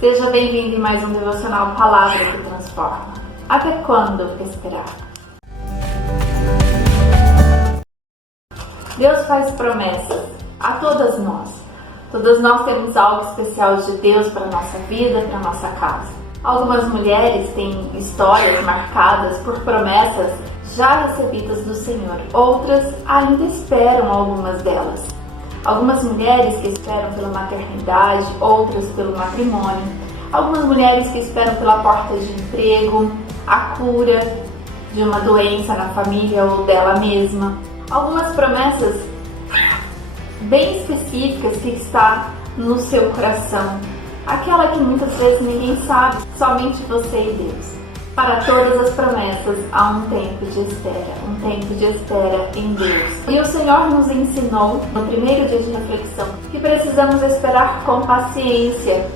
Seja bem-vindo em mais um devocional Palavra que Transforma. Até quando esperar? Deus faz promessas a todas nós. Todas nós temos algo especial de Deus para a nossa vida, para a nossa casa. Algumas mulheres têm histórias marcadas por promessas já recebidas do Senhor. Outras ainda esperam algumas delas. Algumas mulheres que esperam pela maternidade, outras pelo matrimônio. Algumas mulheres que esperam pela porta de emprego, a cura de uma doença na família ou dela mesma. Algumas promessas bem específicas que está no seu coração. Aquela que muitas vezes ninguém sabe, somente você e Deus. Para todas as promessas há um tempo de espera em Deus. E o Senhor nos ensinou, no primeiro dia de reflexão, que precisamos esperar com paciência,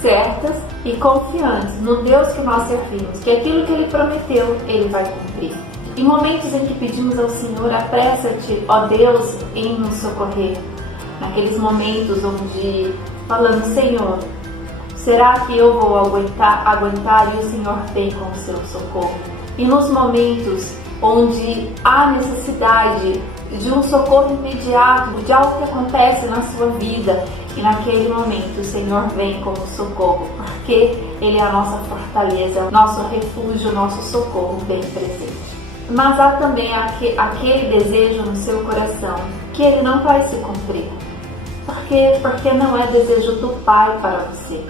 certas e confiantes no Deus que nós servimos, que aquilo que Ele prometeu, Ele vai cumprir. Em momentos em que pedimos ao Senhor, apressa-te, ó Deus, em nos socorrer. Naqueles momentos onde falamos, Senhor, será que eu vou aguentar e o Senhor vem com o seu socorro? E nos momentos onde há necessidade de um socorro imediato, de algo que acontece na sua vida, e naquele momento o Senhor vem com o socorro, porque Ele é a nossa fortaleza, nosso refúgio, nosso socorro bem presente. Mas há também aquele desejo no seu coração que ele não vai se cumprir, porque não é desejo do Pai para você.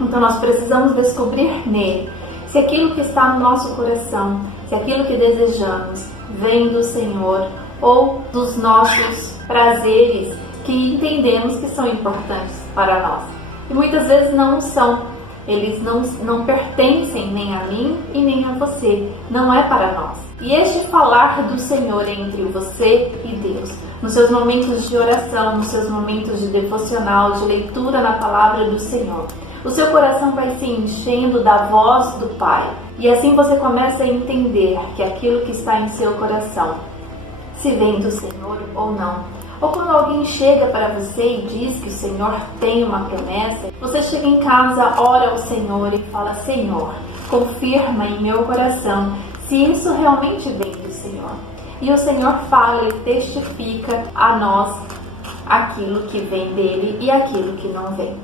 Então nós precisamos descobrir nele se aquilo que está no nosso coração, se aquilo que desejamos vem do Senhor ou dos nossos prazeres que entendemos que são importantes para nós. E muitas vezes não são. Eles não pertencem nem a mim e nem a você. Não é para nós. E este falar do Senhor entre você e Deus, nos seus momentos de oração, nos seus momentos de devocional, de leitura na palavra do Senhor, o seu coração vai se enchendo da voz do Pai. E assim você começa a entender que aquilo que está em seu coração, se vem do Senhor ou não. Ou quando alguém chega para você e diz que o Senhor tem uma promessa, você chega em casa, ora ao Senhor e fala, Senhor, confirma em meu coração se isso realmente vem do Senhor. E o Senhor fala e testifica a nós aquilo que vem dele e aquilo que não vem.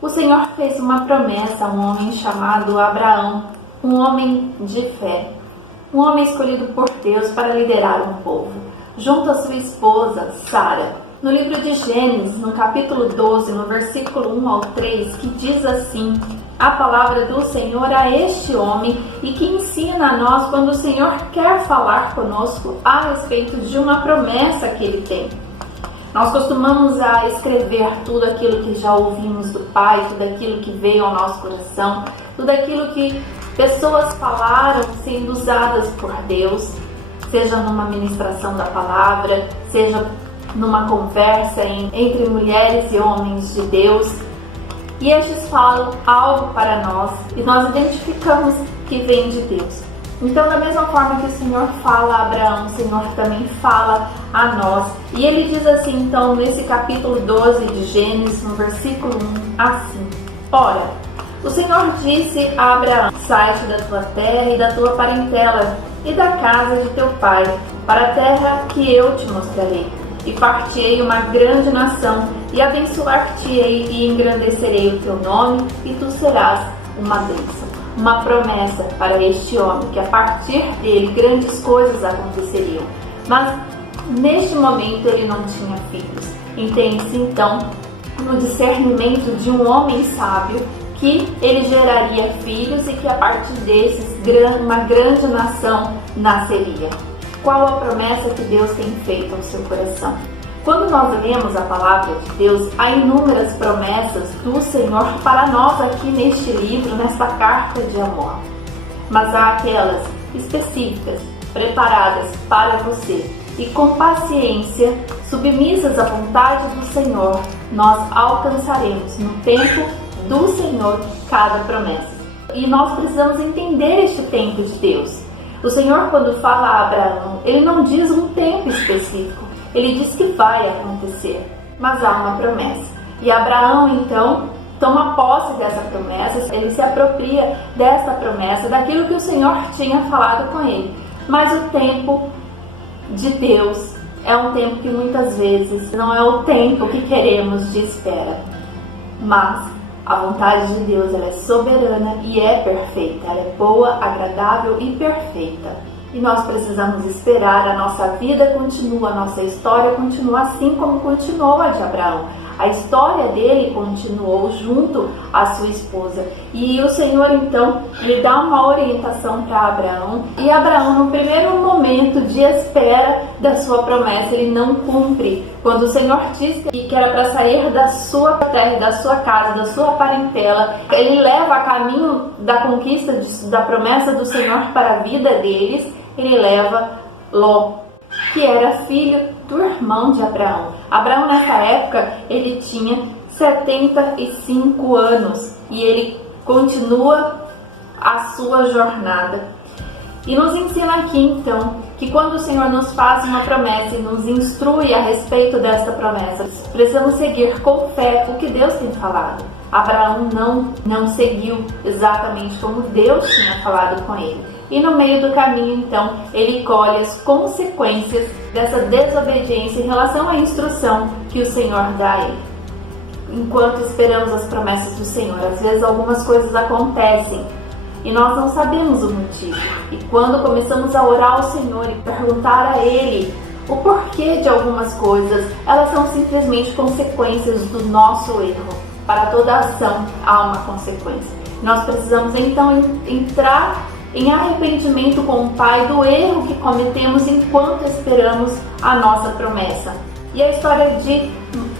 O Senhor fez uma promessa a um homem chamado Abraão, um homem de fé, um homem escolhido por Deus para liderar um povo, junto à sua esposa, Sara. No livro de Gênesis, no capítulo 12, no versículo 1 ao 3, que diz assim, a palavra do Senhor a este homem e que ensina a nós quando o Senhor quer falar conosco a respeito de uma promessa que Ele tem. Nós costumamos a escrever tudo aquilo que já ouvimos do Pai, tudo aquilo que veio ao nosso coração, tudo aquilo que pessoas falaram sendo usadas por Deus, seja numa ministração da palavra, seja numa conversa entre mulheres e homens de Deus. E estes falam algo para nós e nós identificamos que vem de Deus. Então, da mesma forma que o Senhor fala a Abraão, o Senhor também fala a nós. E ele diz assim, então, nesse capítulo 12 de Gênesis, no versículo 1, assim, ora, o Senhor disse a Abraão, sai-te da tua terra e da tua parentela e da casa de teu pai, para a terra que eu te mostrarei. E far-te-ei uma grande nação, e abençoar-te-ei e engrandecerei o teu nome, e tu serás uma bênção. Uma promessa para este homem, que a partir dele grandes coisas aconteceriam. Mas neste momento ele não tinha filhos. Entende-se então no discernimento de um homem sábio que ele geraria filhos e que a partir desses uma grande nação nasceria. Qual a promessa que Deus tem feito ao seu coração? Quando nós lemos a palavra de Deus, há inúmeras promessas do Senhor para nós aqui neste livro, nesta carta de amor. Mas há aquelas específicas, preparadas para você. E com paciência, submissas à vontade do Senhor, nós alcançaremos no tempo do Senhor cada promessa. E nós precisamos entender este tempo de Deus. O Senhor, quando fala a Abraão, Ele não diz um tempo específico. Ele diz que vai acontecer, mas há uma promessa. E Abraão, então, toma posse dessa promessa, ele se apropria dessa promessa, daquilo que o Senhor tinha falado com ele. Mas o tempo de Deus é um tempo que muitas vezes não é o tempo que queremos de espera. Mas a vontade de Deus, ela é soberana e é perfeita. Ela é boa, agradável e perfeita. E nós precisamos esperar, a nossa vida continua, a nossa história continua assim como continuou a de Abraão. A história dele continuou junto à sua esposa. E o Senhor, então, ele dá uma orientação para Abraão. E Abraão, no primeiro momento de espera da sua promessa, ele não cumpre. Quando o Senhor disse que era para sair da sua terra, da sua casa, da sua parentela, ele leva a caminho da conquista da promessa do Senhor para a vida deles. Ele leva Ló, que era filho do irmão de Abraão. Abraão, nessa época, ele tinha 75 anos e ele continua a sua jornada. E nos ensina aqui, então, que quando o Senhor nos faz uma promessa e nos instrui a respeito desta promessa, precisamos seguir com fé o que Deus tem falado. Abraão não seguiu exatamente como Deus tinha falado com ele. E no meio do caminho, então, ele colhe as consequências dessa desobediência em relação à instrução que o Senhor dá a ele. Enquanto esperamos as promessas do Senhor, às vezes algumas coisas acontecem e nós não sabemos o motivo. E quando começamos a orar ao Senhor e perguntar a Ele o porquê de algumas coisas, elas são simplesmente consequências do nosso erro. Para toda ação há uma consequência. Nós precisamos então entrar em arrependimento com o Pai do erro que cometemos enquanto esperamos a nossa promessa. E a história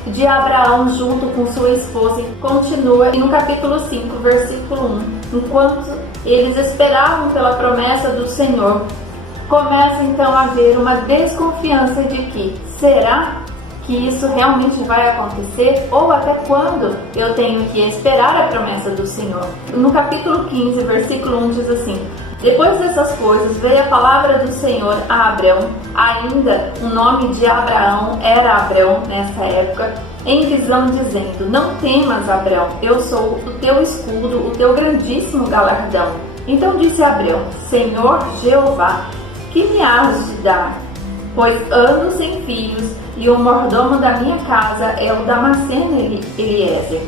de Abraão junto com sua esposa continua no capítulo 5, versículo 1. Enquanto eles esperavam pela promessa do Senhor, começa então a haver uma desconfiança de que será que isso realmente vai acontecer? Ou até quando eu tenho que esperar a promessa do Senhor? No capítulo 15, versículo 1 diz assim: depois dessas coisas veio a palavra do Senhor a Abrão, ainda o nome de Abraão era Abrão nessa época, em visão dizendo: não temas, Abrão, eu sou o teu escudo, o teu grandíssimo galardão. Então disse Abrão: Senhor Jeová, que me has de dar? Pois ando sem filhos, e o mordomo da minha casa é o Damasceno Eliezer.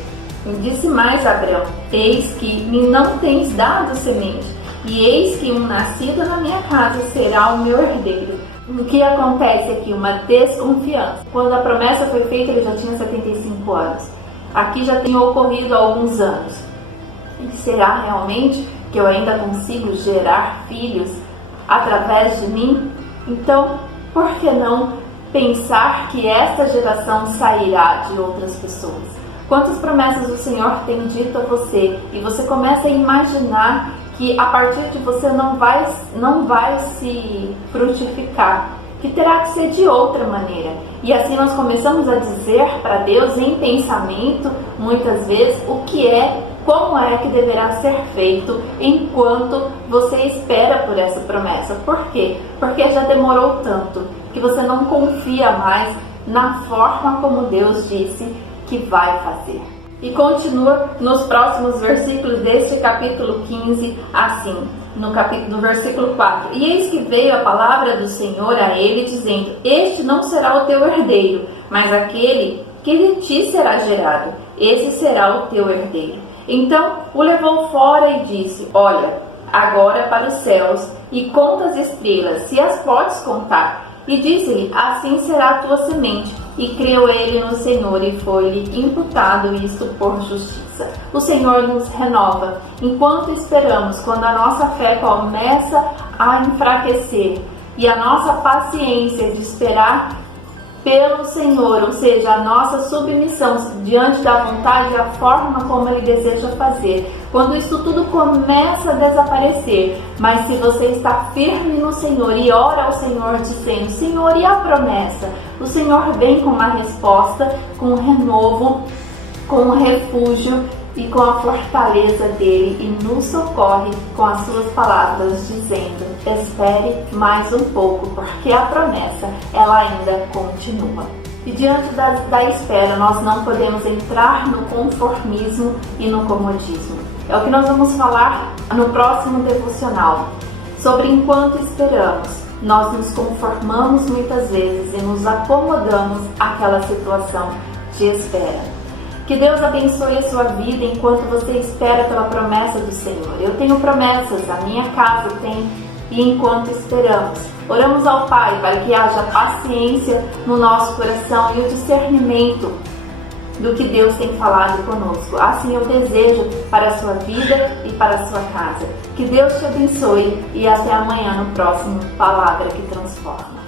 E disse mais Abrão: eis que me não tens dado semente, e eis que um nascido na minha casa será o meu herdeiro. O que acontece aqui? Uma desconfiança. Quando a promessa foi feita, ele já tinha 75 anos. Aqui já tem ocorrido há alguns anos. E será realmente que eu ainda consigo gerar filhos através de mim? Então, por que não pensar que esta geração sairá de outras pessoas? Quantas promessas o Senhor tem dito a você e você começa a imaginar que a partir de você não vai se frutificar, que terá que ser de outra maneira. E assim nós começamos a dizer para Deus em pensamento, muitas vezes, como é que deverá ser feito enquanto você espera por essa promessa. Por quê? Porque já demorou tanto que você não confia mais na forma como Deus disse que vai fazer. E continua nos próximos versículos deste capítulo 15, assim, no versículo 4. E eis que veio a palavra do Senhor a ele, dizendo: este não será o teu herdeiro, mas aquele que de ti será gerado, esse será o teu herdeiro. Então o levou fora e disse: olha agora para os céus e conta as estrelas, se as podes contar. E disse-lhe: assim será a tua semente. E creu ele no Senhor, e foi-lhe imputado isto por justiça. O Senhor nos renova enquanto esperamos. Quando a nossa fé começa a enfraquecer e a nossa paciência de esperar pelo Senhor, ou seja, a nossa submissão diante da vontade e a forma como Ele deseja fazer, quando isso tudo começa a desaparecer, mas se você está firme no Senhor e ora ao Senhor dizendo: Senhor, e a promessa? O Senhor vem com uma resposta, com um renovo, com um refúgio e com a fortaleza dele, e nos socorre com as suas palavras, dizendo: espere mais um pouco, porque a promessa ela ainda continua. E diante da espera, nós não podemos entrar no conformismo e no comodismo. É o que nós vamos falar no próximo devocional, sobre enquanto esperamos. Nós nos conformamos muitas vezes e nos acomodamos àquela situação de espera. Que Deus abençoe a sua vida enquanto você espera pela promessa do Senhor. Eu tenho promessas, a minha casa tem, e enquanto esperamos, oramos ao Pai para que haja paciência no nosso coração e o discernimento do que Deus tem falado conosco. Assim eu desejo para a sua vida e para a sua casa. Que Deus te abençoe e até amanhã no próximo Palavra que Transforma.